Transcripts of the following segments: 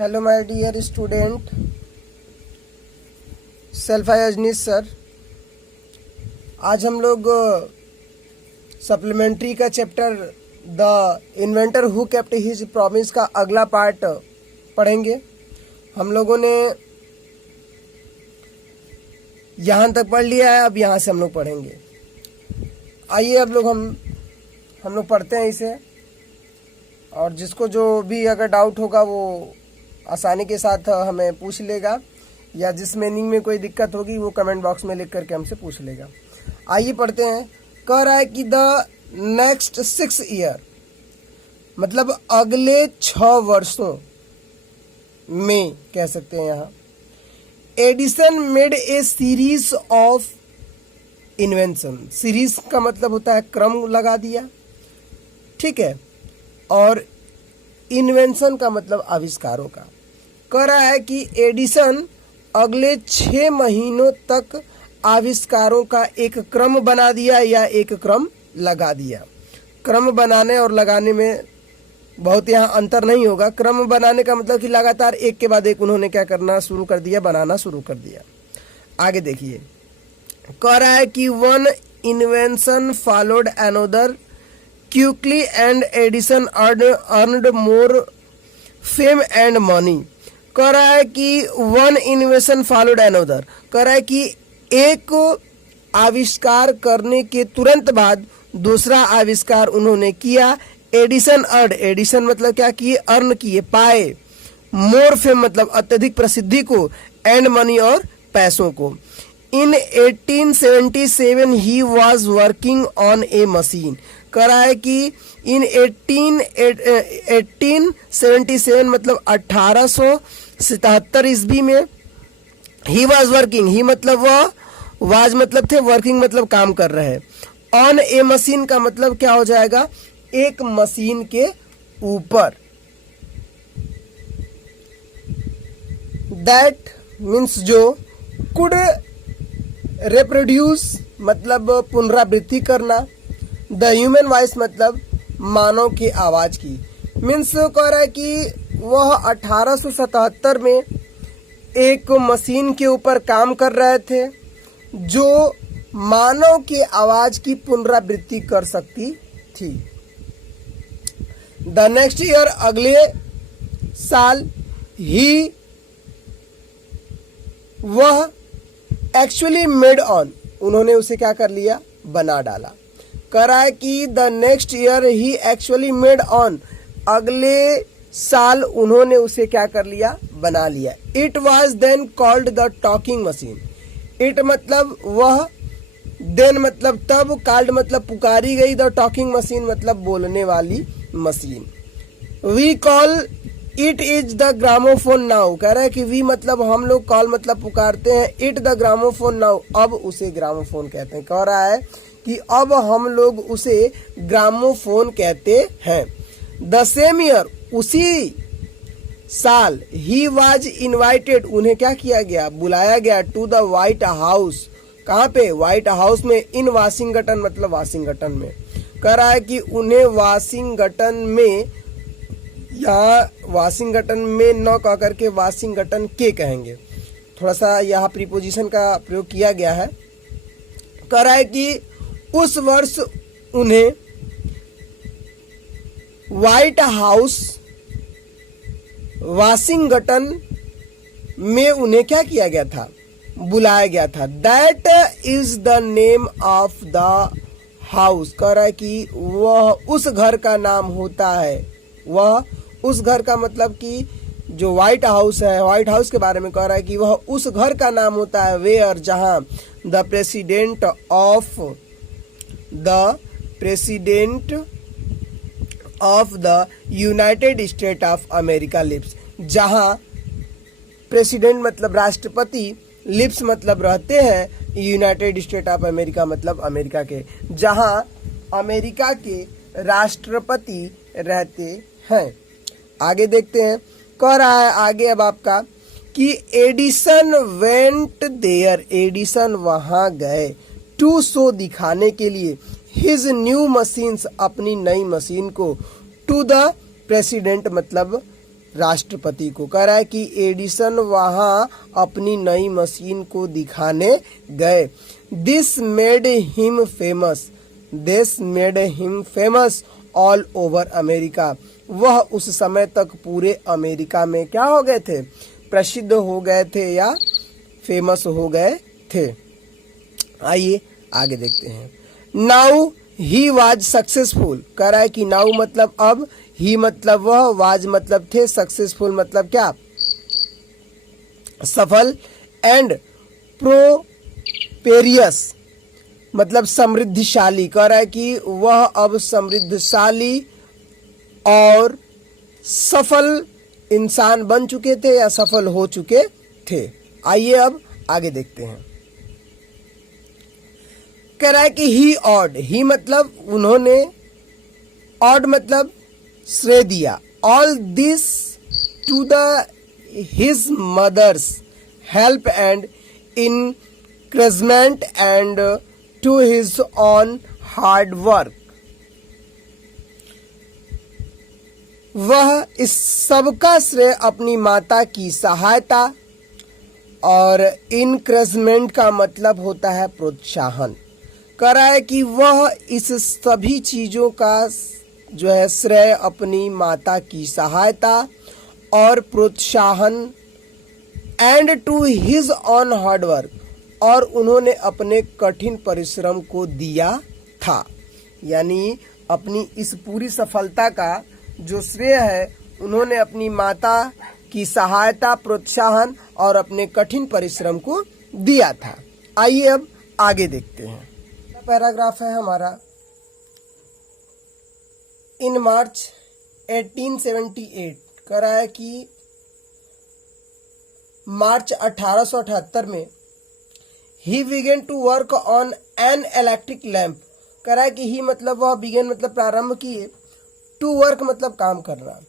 Hello my dear student, self I Ajneesh sir. आज हम लोग सप्लीमेंट्री का chapter the inventor who kept his promise का अगला पार्ट पढ़ेंगे। हम लोगों ने यहाँ तक पढ़ लिया है, अब यहाँ से हम लोग पढ़ेंगे। आइए अब लोग हम लोग पढ़ते हैं इसे, और जिसको जो भी अगर डाउट होगा वो आसानी के साथ हमें पूछ लेगा, या जिस मीनिंग में कोई दिक्कत होगी वो कमेंट बॉक्स में लिख करके हमसे पूछ लेगा। आइए पढ़ते हैं। कह रहा है कि द नेक्स्ट 6 ईयर, मतलब अगले 6 वर्षों में कह सकते हैं यहाँ, Edison made a series of invention. Series का मतलब होता है क्रम लगा दिया, ठीक है, और इन्वेंशन का मतलब आविष्कारों का। कह रहा है कि एडिसन अगले 6 महीनों तक आविष्कारों का एक क्रम बना दिया या एक क्रम लगा दिया। क्रम बनाने और लगाने में बहुत यहाँ अंतर नहीं होगा। क्रम बनाने का मतलब कि लगातार एक के बाद एक उन्होंने क्या करना शुरू कर दिया, बनाना शुरू कर दिया। आगे देखिए, कह रहा है कि one invention followed another quickly and Edison earned more fame and money. कह रहा है कि वन इन्वेंशन फॉलोड अनदर, कह रहा है कि एक आविष्कार करने के तुरंत बाद दूसरा आविष्कार उन्होंने किया। एडिसन अर्ड, एडिसन मतलब क्या किए, अर्न किए, पाए। मोर फेम मतलब अत्यधिक प्रसिद्धि को, एंड मनी और पैसों को। इन 1877 he was working on A machine. कह रहा है कि इन 1877 मतलब 1877 ईस्वी में, ही वॉज वर्किंग, ही मतलब वह, वाज मतलब थे, वर्किंग मतलब काम कर रहे। ऑन ए मशीन का मतलब क्या हो जाएगा, एक मशीन के ऊपर। दैट मीन्स जो, कुड रिप्रोड्यूस मतलब पुनरावृत्ति करना, द ह्यूमन वॉइस मतलब मानव की आवाज की। मीन्स कह रहा है कि वह 1877 में एक मशीन के ऊपर काम कर रहे थे जो मानव की आवाज की पुनरावृत्ति कर सकती थी। द नेक्स्ट ईयर, अगले साल, ही वह एक्चुअली मेड ऑन, उन्होंने उसे क्या कर लिया, बना डाला। कह रहा है कि द नेक्स्ट ईयर ही एक्चुअली मेड ऑन, अगले साल उन्होंने उसे क्या कर लिया, बना लिया। It was then called the talking machine. It मतलब वह, देन मतलब तब, कॉल्ड मतलब पुकारी गई, द टॉकिंग मशीन मतलब बोलने वाली machine. We call it is the gramophone now. कह रहा है कि वी मतलब हम लोग, कॉल मतलब पुकारते हैं, इट द ग्रामोफोन नाउ, अब उसे ग्रामोफोन कहते हैं। कह रहा है कि अब हम लोग उसे ग्रामोफोन कहते हैं। द सेम ईयर, उसी साल, ही वाज इनवाइटेड, उन्हें क्या किया गया, बुलाया गया, टू द व्हाइट हाउस। कहाँ पे, व्हाइट हाउस में, इन वाशिंगटन मतलब वाशिंगटन में। कह रहा है कि उन्हें वाशिंगटन में, यहाँ वाशिंगटन में न कह करके वाशिंगटन के कहेंगे, थोड़ा सा यहाँ प्रीपोजिशन का प्रयोग किया गया है। कह रहा है कि उस वर्ष उन्हें व्हाइट हाउस वाशिंगटन में उन्हें क्या किया गया था, बुलाया गया था। That is the name of the house. कह रहा है कि वह उस घर का नाम होता है, वह उस घर का मतलब कि जो व्हाइट हाउस है, व्हाइट हाउस के बारे में कह रहा है कि वह उस घर का नाम होता है, वेयर, जहां the president of the United State of America lives. जहां प्रेसिडेंट मतलब राष्ट्रपति, लिव्स मतलब रहते हैं, यूनाइटेड स्टेट ऑफ अमेरिका मतलब अमेरिका के, जहां अमेरिका के राष्ट्रपति रहते हैं। आगे देखते हैं, कह रहा है आगे अब आपका कि एडिसन वेंट देयर, एडिसन वहां गए, टू शो दिखाने के लिए, हिज न्यू मशीन्स अपनी नई मशीन को, टू द प्रेसिडेंट मतलब राष्ट्रपति को। कह रहा है कि एडिसन वहां अपनी नई मशीन को दिखाने गए। This made him famous all over America. वह उस समय तक पूरे अमेरिका में क्या हो गए थे, प्रसिद्ध हो गए थे या फेमस हो गए थे। आइए आगे देखते हैं। Now he was successful. कह रहा है कि नाउ मतलब अब, ही मतलब वह, वाज मतलब थे, सक्सेसफुल मतलब क्या, सफल, एंड प्रोपेरियस मतलब समृद्धिशाली। कह रहा है कि वह अब समृद्धशाली और सफल इंसान बन चुके थे या सफल हो चुके थे। आइए अब आगे देखते हैं। कह रहा है कि ही ऑड, ही मतलब उन्होंने, ऑड मतलब श्रेय दिया। All this to the his mother's help and encouragement and to his own hard work. वह इस सबका श्रेय अपनी माता की सहायता, और इनकरेजमेंट का मतलब होता है प्रोत्साहन। कह रहा है कि वह इस सभी चीजों का जो है श्रेय अपनी माता की सहायता और प्रोत्साहन, and to his own hard work, और उन्होंने अपने कठिन परिश्रम को दिया था। यानी अपनी इस पूरी सफलता का जो श्रेय है उन्होंने अपनी माता की सहायता, प्रोत्साहन और अपने कठिन परिश्रम को दिया था। आइए अब आगे देखते हैं। पैराग्राफ है हमारा। इन मार्च 1878 कह रहा है कि मार्च 1878 में ही began to work on an electric lamp. कह रहा है कि ही मतलब वह, बिगेन मतलब प्रारंभ किए, टू वर्क मतलब काम करना,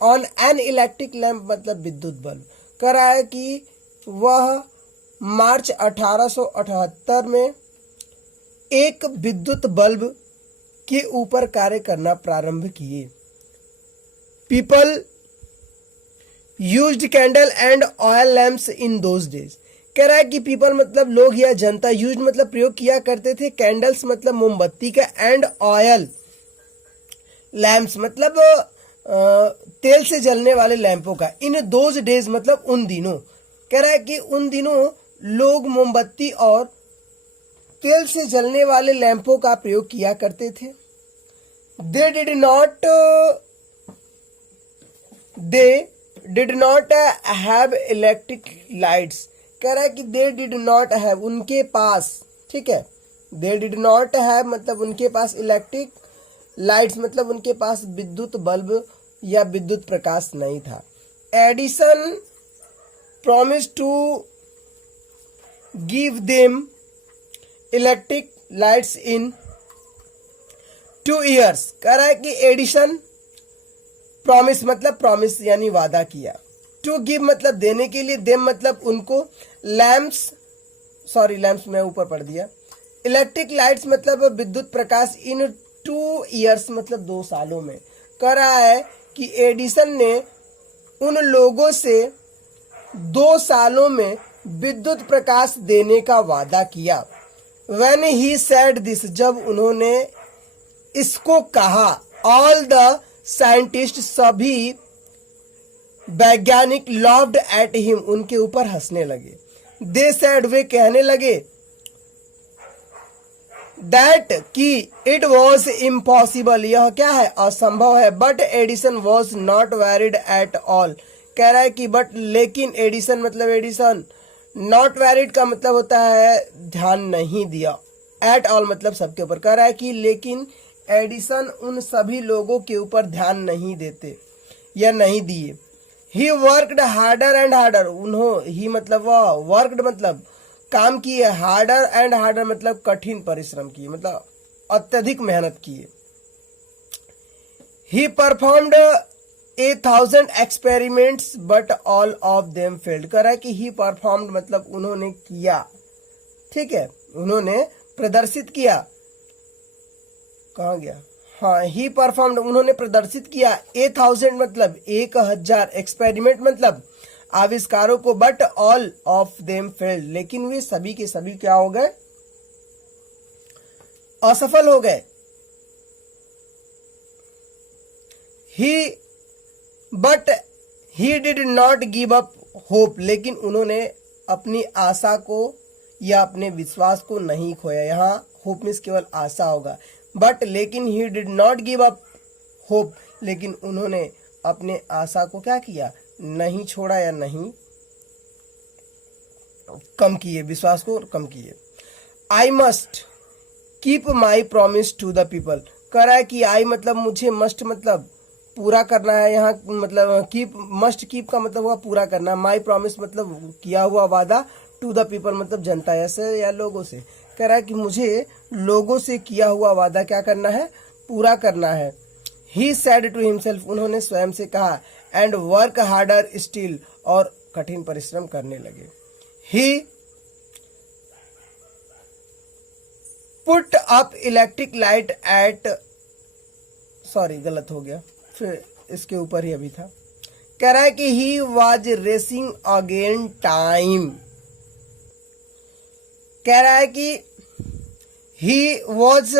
ऑन एन इलेक्ट्रिक लैंप मतलब विद्युत बल्ब। कह रहा है कि वह मार्च 1878 में एक विद्युत बल्ब के ऊपर कार्य करना प्रारंभ किए। People used candle and oil lamps in those days. कह रहा है कि पीपल मतलब लोग या जनता, यूज मतलब प्रयोग किया करते थे, कैंडल्स मतलब मोमबत्ती का, एंड ऑयल लैम्प्स मतलब तेल से जलने वाले लैंपों का। इन दोज डेज मतलब उन दिनों। कह रहा है कि उन दिनों लोग मोमबत्ती और तेल से जलने वाले लैंपों का प्रयोग किया करते थे। They did not have electric lights. कह रहा है कि दे डिड नॉट हैव उनके पास, ठीक है, दे डिड नॉट हैव मतलब उनके पास, इलेक्ट्रिक लाइट्स मतलब उनके पास विद्युत बल्ब या विद्युत प्रकाश नहीं था। Edison promise to give them electric lights in 2 years। कह रहा है कि एडिसन प्रॉमिस मतलब प्रॉमिस यानी वादा किया, टू गिव मतलब देने के लिए, देम मतलब उनको, लैम्प्स मैं ऊपर पढ़ दिया, इलेक्ट्रिक लाइट्स मतलब विद्युत प्रकाश, इन 2 years मतलब 2 सालों में। कह रहा है कि एडिसन ने उन लोगों से 2 सालों में विद्युत प्रकाश देने का वादा किया। When he said this, जब उन्होंने इसको कहा, all the scientists सभी वैज्ञानिक laughed at him उनके ऊपर हंसने लगे। They said वे कहने लगे that कि it was impossible यह क्या है, असंभव है, but Edison was not worried at all। कह रहा है कि बट लेकिन एडिसन मतलब एडिसन, नॉट वैरिड का मतलब होता है ध्यान नहीं दिया, एट ऑल मतलब सबके ऊपर। कह रहा है कि लेकिन एडिसन उन सभी लोगों के ऊपर ध्यान नहीं देते या नहीं दिए। He worked harder and harder, he मतलब वह, वर्कड मतलब काम किए, हार्डर एंड हार्डर मतलब कठिन परिश्रम किए, मतलब अत्यधिक मेहनत किए। ही performed 1000 experiments but all of them failed. कर रहा है कि ही परफॉर्म्ड मतलब उन्होंने किया, ठीक है, उन्होंने प्रदर्शित किया, कहाँ गया, हाँ, ही परफॉर्म्ड उन्होंने प्रदर्शित किया 1000 मतलब 1000 एक्सपेरिमेंट मतलब आविष्कारों को, but all of them failed लेकिन वे सभी के सभी क्या हो गए, असफल हो गए। But he did not give up hope लेकिन उन्होंने अपनी आशा को या अपने विश्वास को नहीं खोया। यहाँ होप मीन्स केवल आशा होगा, बट लेकिन he did not give up hope लेकिन उन्होंने अपने आशा को क्या किया, नहीं छोड़ा या नहीं कम किए, विश्वास को कम किए। I must keep my promise to the people, कह रहा है कि आई मतलब मुझे, मस्ट मतलब पूरा करना है, यहाँ मतलब कीप, मस्ट कीप का मतलब हुआ पूरा करना, माई प्रॉमिस मतलब किया हुआ वादा, टू द पीपल मतलब जनता ऐसे या लोगों से, कह रहा है कि मुझे लोगों से किया हुआ वादा क्या करना है, पूरा करना है। ही सेड टू हिमसेल्फ उन्होंने स्वयं से कहा, एंड वर्क हार्डर स्टिल और कठिन परिश्रम करने लगे। He put up electric light at, sorry गलत हो गया, फिर इसके ऊपर ही अभी था, कह रहा है कि he was racing again time, कह रहा है कि he was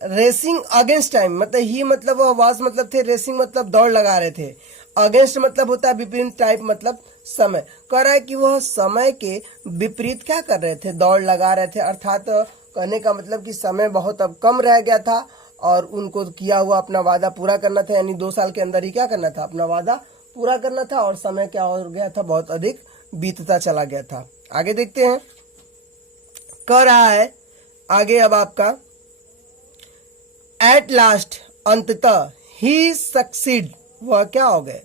racing against time मतलब ही मतलब वह वाज मतलब थे, रेसिंग मतलब दौड़ लगा रहे थे, अगेंस्ट मतलब होता है विपरीत, टाइप मतलब समय, कह रहा है कि वह समय के विपरीत क्या कर रहे थे, दौड़ लगा रहे थे, अर्थात कहने का मतलब कि समय बहुत अब कम रह गया था और उनको किया हुआ अपना वादा पूरा करना था, यानी 2 साल के अंदर ही क्या करना था, अपना वादा पूरा करना था, और समय क्या हो गया था, बहुत अधिक बीतता चला गया था। आगे देखते हैं, कह रहा है आगे अब आपका, एट लास्ट अंततः ही सक्सीड वह क्या हो गए,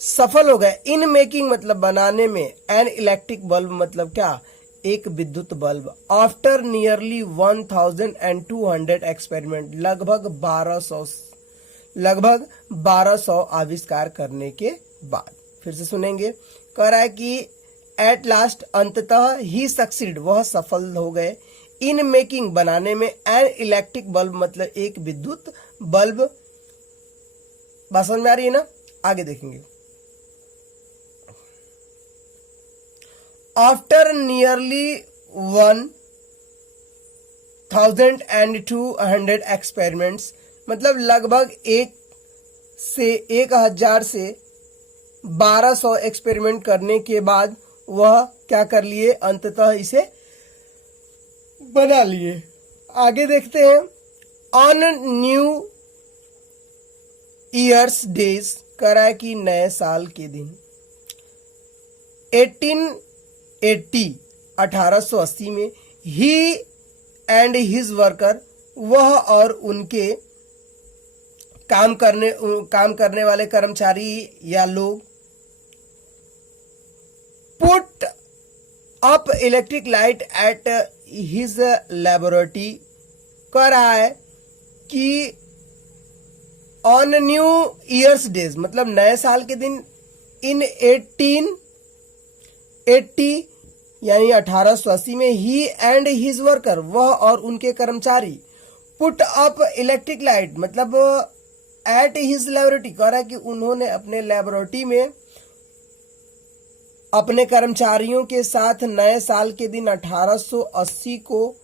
सफल हो गए, इन मेकिंग मतलब बनाने में, एन इलेक्ट्रिक बल्ब मतलब क्या, एक विद्युत बल्ब, आफ्टर नियरली 1200 एक्सपेरिमेंट लगभग 1200 आविष्कार करने के बाद। फिर से सुनेंगे, कह रहा है कि एट लास्ट अंततः ही सक्सीड वह सफल हो गए, इन मेकिंग बनाने में, एन इलेक्ट्रिक बल्ब मतलब एक विद्युत बल्ब। बात समझ में आ रही है ना, आगे देखेंगे। आफ्टर नियरली 1200 एक्सपेरिमेंट्स मतलब लगभग 1000 से 1200 एक्सपेरिमेंट करने के बाद वह क्या कर लिए, अंततः इसे बना लिए। आगे देखते हैं, ऑन न्यू ईयर्स डेज, कह रहा है कि नए साल के दिन, 1880 में, ही एंड हिज वर्कर वह और उनके काम करने वाले कर्मचारी या लोग, put up electric light at his laboratory, कह रहा है कि ऑन न्यू ईयर्स डेज मतलब नए साल के दिन, इन 1880 यानी 1880 में, ही एंड हिज वर्कर वह और उनके कर्मचारी, पुट अप इलेक्ट्रिक लाइट मतलब एट हिज लैबोरेटरी, कह रहा है कि उन्होंने अपने लैबोरेटरी में अपने कर्मचारियों के साथ नए साल के दिन 1880 को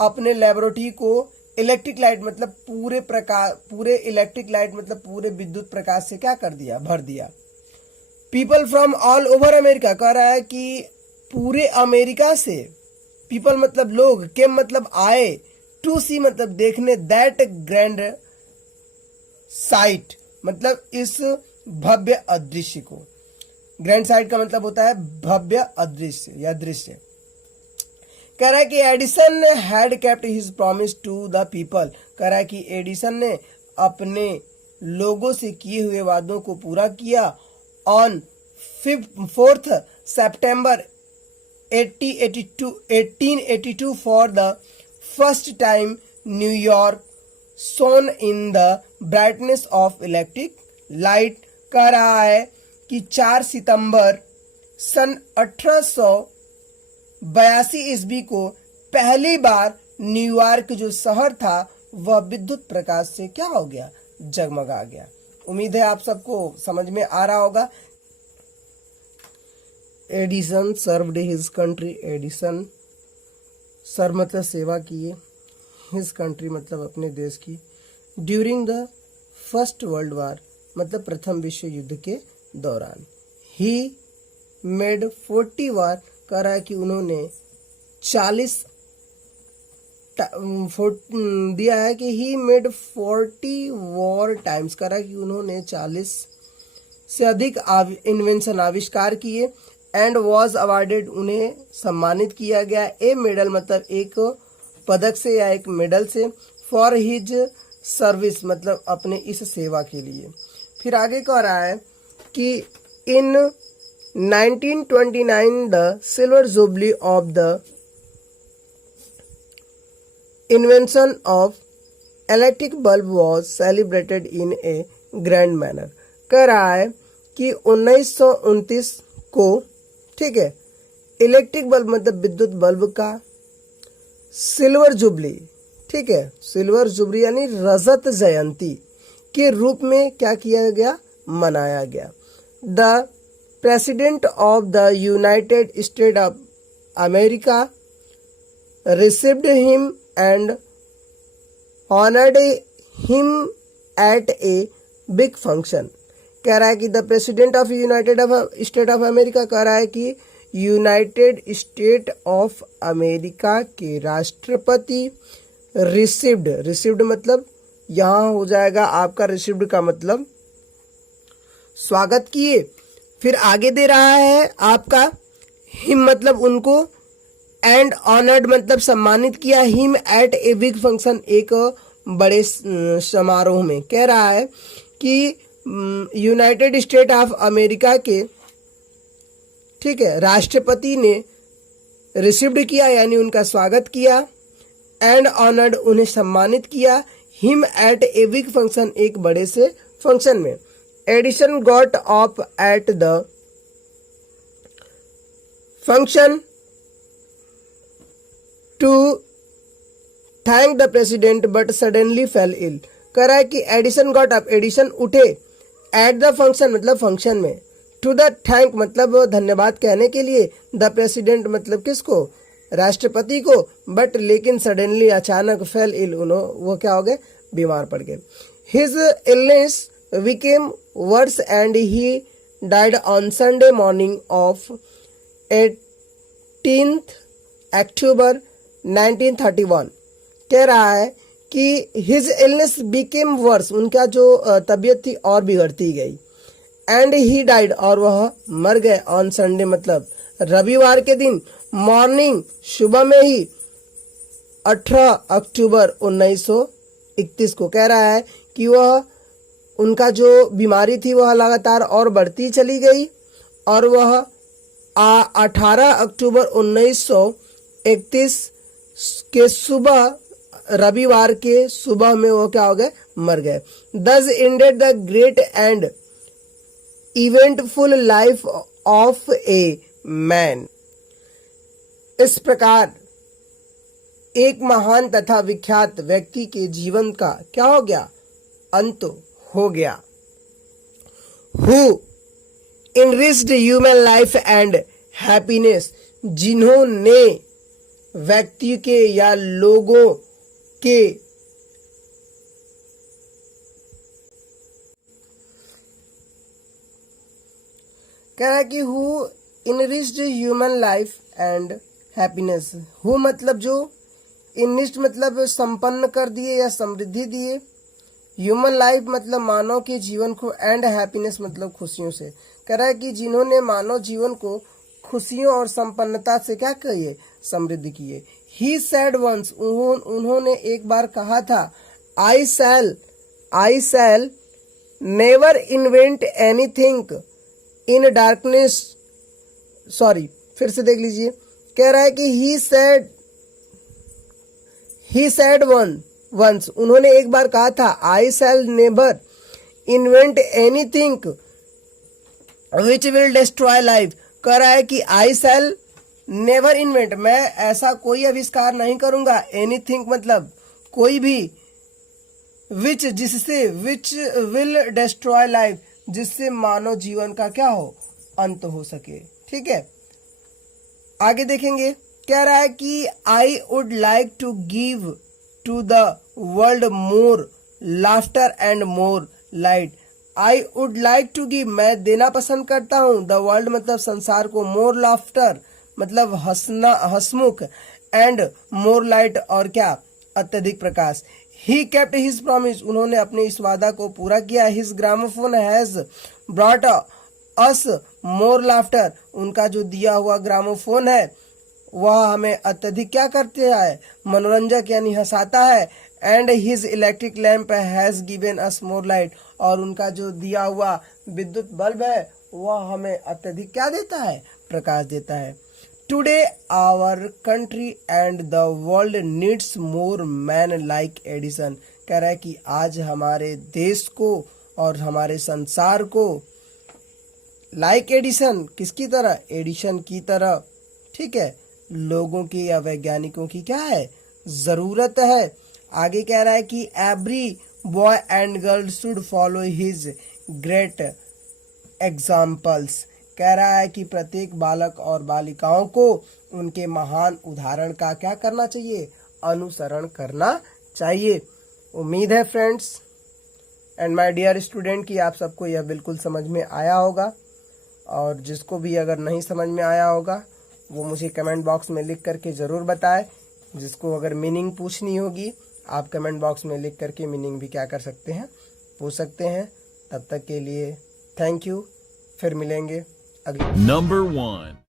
अपने लैबोरेटरी को इलेक्ट्रिक लाइट मतलब पूरे इलेक्ट्रिक लाइट मतलब पूरे विद्युत प्रकाश से क्या कर दिया, भर दिया। People from all over America, कह रहा है कि पूरे अमेरिका से, पीपल मतलब लोग, केम मतलब आए, टू सी मतलब देखने, दैट ग्रैंड साइट मतलब इस भव्य अदृश्य को, ग्रैंड साइट का मतलब होता है भव्य अदृश्य या दृश्य। कह रहा है कि Edison had kept his promise to the people, कह रहा है कि एडिसन ने अपने लोगों से किए हुए वादों को पूरा किया। On 4th September 1882 for the first time New York shone in the brightness of electric light, कह रहा है कि 4 सितंबर सन 1882 ईस्वी को पहली बार न्यूयॉर्क जो शहर था वह विद्युत प्रकाश से क्या हो गया, जगमगा गया। उम्मीद है आप सबको समझ में आ रहा होगा। Edison served his country, Edison serve मतलब सेवा किए, हिज कंट्री मतलब अपने देश की, during the first world war मतलब प्रथम विश्व युद्ध के दौरान। ही मेड 40 वार, कह रहा है कि उन्होंने 40 दिया है कि ही मेड 40 वॉर टाइम्स, कह रहा है कि उन्होंने 40 से अधिक इन्वेंशन आविष्कार किए। एंड वॉज अवार्डेड, उन्हें सम्मानित किया गया ए मेडल मतलब एक पदक से या एक मेडल से, फॉर हिज सर्विस मतलब अपने इस सेवा के लिए। फिर आगे कह रहा है कि इन 1929 the silver jubilee of the invention of electric bulb was celebrated in A grand manner. कह रहा है कि 1929 को, ठीक है, इलेक्ट्रिक बल्ब मतलब विद्युत बल्ब का सिल्वर जुबली, ठीक है, सिल्वर जुबली यानी रजत जयंती के रूप में क्या किया गया, मनाया गया। The president of the United State of America received him and honored him at a big function। कह रहा है कि the president of United State of America, कह रहा है कि यूनाइटेड स्टेट ऑफ अमेरिका के राष्ट्रपति रिसीव्ड मतलब यहाँ हो जाएगा आपका रिसीव्ड का मतलब स्वागत किए। फिर आगे दे रहा है आपका हिम मतलब उनको, एंड ऑनर्ड मतलब सम्मानित किया, him at a big function एक बड़े समारोह में। कह रहा है कि यूनाइटेड स्टेट ऑफ अमेरिका के, ठीक है, राष्ट्रपति ने रिसीव्ड किया यानी उनका स्वागत किया, एंड ऑनर्ड उन्हें सम्मानित किया, him at a big function एक बड़े से फंक्शन में। Edison got off at the function to thank the president but suddenly fell ill. कह रहा है कि एडिसन गॉट अप, एडिसन उठे, एट द फंक्शन मतलब फंक्शन में, टू द थैंक मतलब धन्यवाद कहने के लिए, द प्रेसिडेंट मतलब किसको, राष्ट्रपति को, बट लेकिन सडनली अचानक, फेल इल वो क्या हो गए, बीमार पड़ गए। His illness became worse and he died on Sunday morning of 18 October 1931। कह रहा है कि हिज इलनेस बिकेम वर्स, उनका जो तबीयत थी और बिगड़ती गई, एंड ही डाइड और वह मर गए, ऑन संडे मतलब रविवार के दिन, मॉर्निंग सुबह में ही, 18 अक्टूबर 1931 को। कह रहा है कि वह उनका जो बीमारी थी वह लगातार और बढ़ती चली गई और वह 18 अक्टूबर 1931 के सुबह, रविवार के सुबह में वो क्या हो गए, मर गए। Thus ended the great and eventful life of a man। इस प्रकार एक महान तथा विख्यात व्यक्ति के जीवन का क्या हो गया, अंत हो गया। Who enriched human life and happiness, जिन्होंने व्यक्ति के या लोगों के कह रहा है कि who enriched human life and happiness. Who मतलब जो, इनरिच्ड मतलब संपन्न कर दिए या समृद्धि दिए, ह्यूमन लाइफ मतलब मानव के जीवन को, एंड हैप्पीनेस मतलब खुशियों से। कह रहा है कि जिन्होंने मानव जीवन को खुशियों और संपन्नता से क्या किए, समृद्ध किए। ही सैड वंस, उन्होंने एक बार कहा था, I shall never invent anything in darkness. Sorry, फिर से देख लीजिए। कह रहा है कि ही सैड वंस, उन्होंने एक बार कहा था, I shall never invent anything which will destroy life. कह रहा है कि आई शैल नेवर इन्वेंट, मैं ऐसा कोई आविष्कार नहीं करूंगा, एनीथिंग मतलब कोई भी, विच जिससे विच विल डिस्ट्रॉय लाइफ जिससे मानव जीवन का क्या हो, अंत हो सके। ठीक है, आगे देखेंगे। कह रहा है कि I would like to give to the world more laughter and more light. I would like to give, मैं देना पसंद करता हूं, द वर्ल्ड मतलब संसार को, मोर लाफ्टर मतलब हंसना, हंसमुख, एंड मोर लाइट और क्या, अत्यधिक प्रकाश। ही केप्ट हिज प्रॉमिस, उन्होंने अपने इस वादा को पूरा किया। His gramophone has brought us more laughter, उनका जो दिया हुआ ग्रामोफोन है वह हमें अत्यधिक क्या करते हैं, मनोरंजक यानी हंसाता है। And his electric lamp has given us more light, और उनका जो दिया हुआ विद्युत बल्ब है वह हमें अत्यधिक क्या देता है, प्रकाश देता है। Today our country and the world needs more man like Edison, कह रहा है कि आज हमारे देश को और हमारे संसार को लाइक एडिसन, किसकी तरह, एडिशन की तरह, ठीक है, लोगों की या वैज्ञानिकों की क्या है, जरूरत है। आगे कह रहा है कि every boy and girl should follow his great examples, कह रहा है कि प्रत्येक बालक और बालिकाओं को उनके महान उदाहरण का क्या करना चाहिए, अनुसरण करना चाहिए। उम्मीद है friends and my dear student कि आप सबको यह बिल्कुल समझ में आया होगा, और जिसको भी अगर नहीं समझ में आया होगा वो मुझे कमेंट बॉक्स में लिख करके ज़रूर बताएं। जिसको अगर मीनिंग पूछनी होगी आप कमेंट बॉक्स में लिख करके मीनिंग भी क्या कर सकते हैं, पूछ सकते हैं। तब तक के लिए थैंक यू, फिर मिलेंगे अगली। Number 1